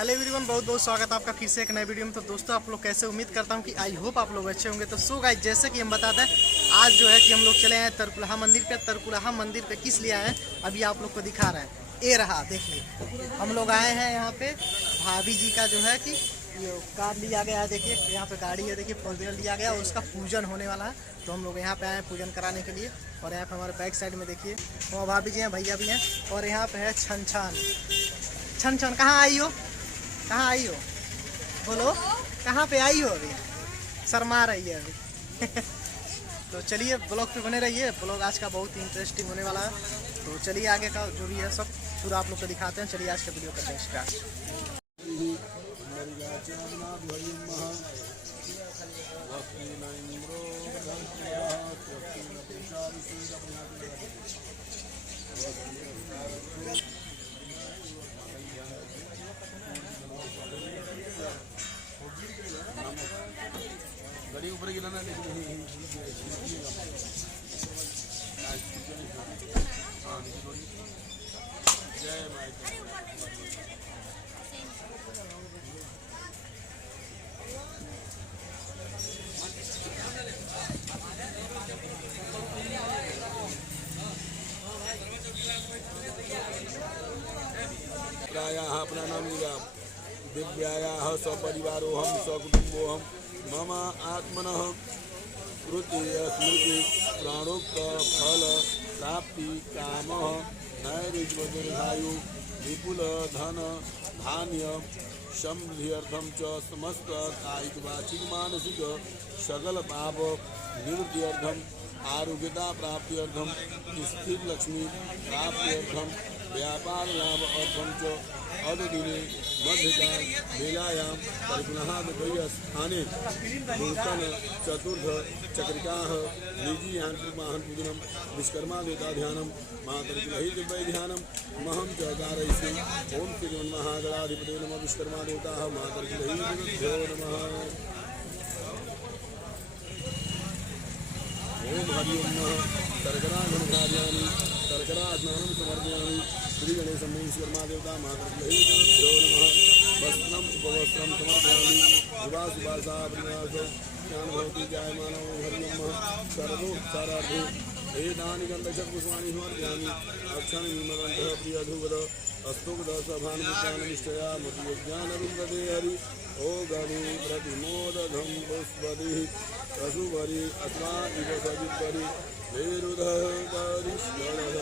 Hello everyone, बहुत बहुत स्वागत है आपका फिर से एक नए वीडियो में। तो दोस्तों आप लोग कैसे, उम्मीद करता हूं कि आई होप आप लोग अच्छे होंगे। तो सो गाइस, जैसे कि हम बताते हैं आज जो है कि हम लोग चले हैं तरकुलहा मंदिर पे। तरकुलहा मंदिर पे किस लिए आए हैं अभी आप लोग को दिखा रहे हैं। ये रहा, देखिए हम लोग आए हैं यहाँ पे भाभी जी का जो है कि ये कार लिया गया है। देखिए यहाँ पे गाड़ी है, देखिए फोर व्हीलर लिया गया और उसका पूजन होने वाला है। तो हम लोग यहाँ पे आए हैं पूजन कराने के लिए। और यहाँ पे हमारे बैक साइड में देखिए वहाँ भाभी जी हैं, भैया भी हैं। और यहाँ पे है छन छन। छन छन कहाँ आई हो, कहाँ आई हो, बोलो कहाँ पे आई हो? अभी शर्मा रही है अभी। तो चलिए ब्लॉग पे बने रहिए, ब्लॉग आज का बहुत ही इंटरेस्टिंग होने वाला है। तो चलिए आगे का जो भी है सब पूरा आप लोग को दिखाते हैं। चलिए आज का वीडियो करते हैं स्टार्ट। गाड़ी ऊपर गिरा ना जय माता। प्रायाः प्रणामीराम दिव्यायाः सपरिवारोऽहं सकुटुम्बोऽहं मम आत्मनः कृते स्मृति प्राणोक्त फल प्राप्ति कामः नैर्विघ्नदीर्घायु विपुल धन धान्य समृद्ध्यर्थं च समस्त कायिक वाचिक मानसिक सकल पाप निवृत्त्यर्थं आरोग्यता प्राप्त्यर्थं स्थिर लक्ष्मी प्राप्त्यर्थं व्यापार लाभ अर्थम च अददिने मध्यकाल बेलायां परिपुनः स्थाने नूतन चतुर्थ चक्रिकाः निजी यांत्रिक वाहन पूजनम विश्वकर्मा देवता ध्यानम मातृलही दिव्य ध्यानम महम च कारयसि ओम श्री महागणाधिपते नमः विश्वकर्मा देवता मातृलही नमः। ओम हरि ओम शर्करा घनकार्याणि शर्करा स्नानं समर्पयामि श्री गणेश विश्वकर्मा देवता मातृभ्यो नमः। वस्त्रम उपवस्त्रम समर्पयामि शुभाशुभासाभिनाशो ज्ञान भवति जायमानो हरि ओम सर्वोपचारार्थे वेदानि गन्धचक्रुष्माणि समर्पयामि अक्षर निमगन्धः प्रियधूवद अस्तुगदसभानुज्ञाननिष्ठया मतिज्ञानरुन्धते हरि ओ गणि प्रतिमोदघं पुष्पतिः पशुवरि अथवा इव सजित्वरि मेरुधः परिष्करः।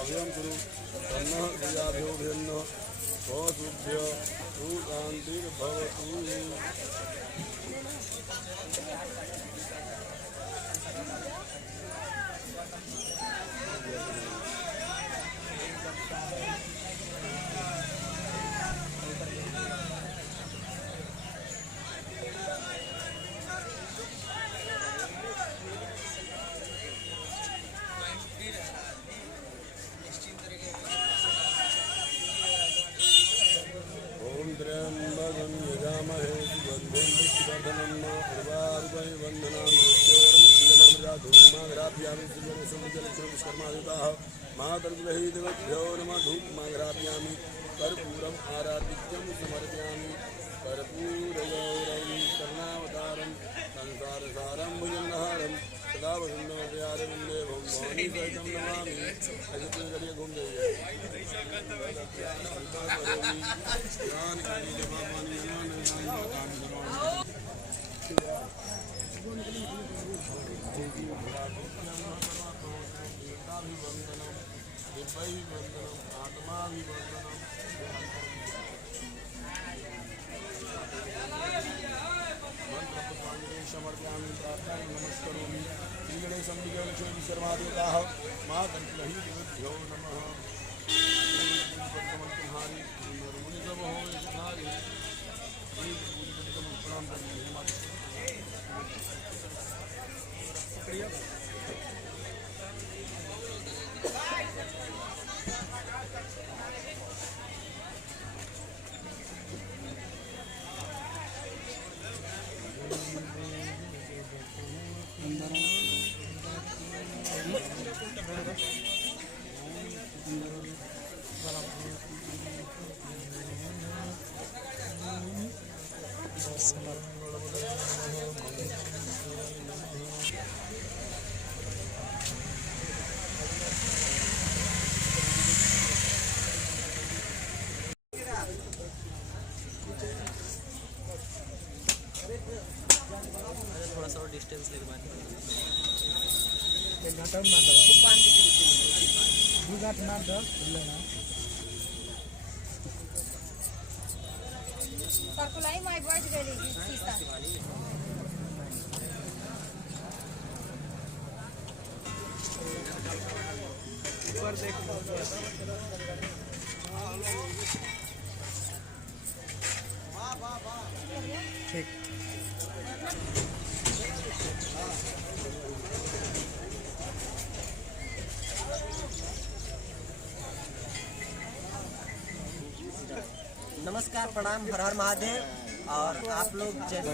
अभयं गुरु तन्नः क्रियाभ्यो भिन्नः स्वशुभ्य सुशान्तिर्भवतु। त्र्यंबकं यजामहे सुगन्धिं पुष्टिवर्धनं उर्वारुकैर्वन्दनां मृत्योर्मुक्तियमामृताधूपमाघ्रापयामि श्रीगणेशं मातर्गुलही देवभ्यो नमः। धूपमाघ्रापयामि कर्पूरम् आराधित्यं समर्पयामि कर्पूरगौरं करुणावतारं संसारसारं भुजगहारं सदा वसन्तमव्यारविन्दे भवानी सहितं नमामि। ऐसे करिए घूम जाइए। समर्पयामि प्रार्थनां नमस्करोमि श्री गणेशं विश्वकर्मा देवता मातर्गुलही देवभ्यो नमः। तुम्हारी मुनि सब हो प्रणाम करेंगे। थोड़ा सा और डिस्टेंस लेके बात ठीक। नमस्कार, प्रणाम, हर हर महादेव। और आप लोग जैसे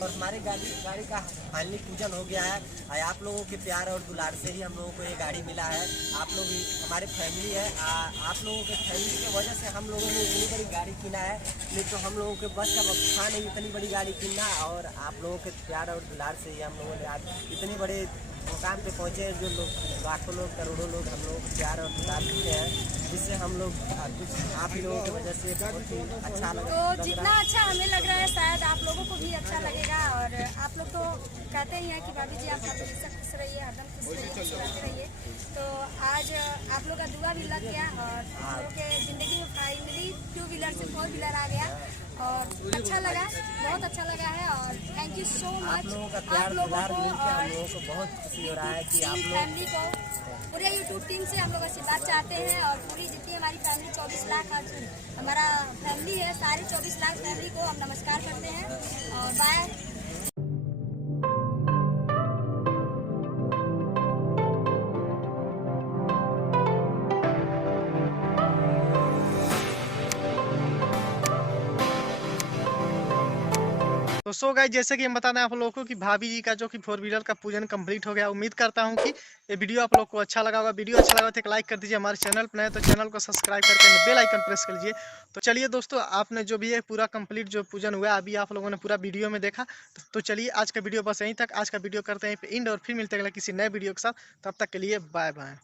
और हमारी गाड़ी का फाइनली पूजन हो गया है। और आप लोगों के प्यार और दुलार से ही हम लोगों को ये गाड़ी मिला है। आप लोग हमारे फैमिली है, आप लोगों के फैमिली की वजह से हम लोगों ने इतनी बड़ी गाड़ी किना है। नहीं तो हम लोगों के बस का था नहीं इतनी बड़ी गाड़ी किनना। और आप लोगों के प्यार और दुलार से ही हम लोगों ने आज इतने बड़े मुकाम पे पहुँचे हैं। जो लोग लाखों लोग करोड़ों लोग हम लोगों को प्यार और दुलार देते हैं, जिससे हम लोग कुछ आप लोगों की वजह से बहुत ही अच्छा लगा। तो जितना अच्छा हमें लग रहा है शायद आप लोगों को भी अच्छा लगेगा। और आप लोग तो कहते ही हैं कि भाभी जी आप हमेशा खुश रहिए, हरदम खुश रहिए, खुश रहिए। तो आज आप लोग का दुआ भी लग गया और हम लोग के ज़िंदगी में फाइनली 2 व्हीलर से 4 व्हीलर आ गया और अच्छा लगा, बहुत अच्छा लगा है। और थैंक यू सो मच आप लोगों का प्यार दुलार मिलकर हम लोगों को बहुत खुशी हो रहा है कि आप लोग फैमिली को, पूरे यूट्यूब टीम से हम लोग आशीर्वाद चाहते हैं। और पूरी जितनी हमारी फैमिली 24 लाख आज हमारा फैमिली है, सारी 24 लाख फैमिली को हम नमस्कार करते हैं और बाय। तो सो गाइस, जैसे कि हम बता दें आप लोगों को कि भाभी जी का जो कि 4 व्हीलर का पूजन कंप्लीट हो गया। उम्मीद करता हूं कि ये वीडियो आप लोग को अच्छा लगा होगा। वीडियो अच्छा लगा तो एक लाइक कर दीजिए। हमारे चैनल पर नए तो चैनल को सब्सक्राइब करके बेल आइकन प्रेस कर लीजिए। तो चलिए दोस्तों, आपने जो भी है पूरा कंप्लीट जो पूजन हुआ अभी आप लोगों ने पूरा वीडियो में देखा। तो चलिए आज का वीडियो बस यहीं तक। आज का वीडियो करते हैं एंड और फिर मिलते हैं किसी नए वीडियो के साथ। तब तक के लिए बाय बाय।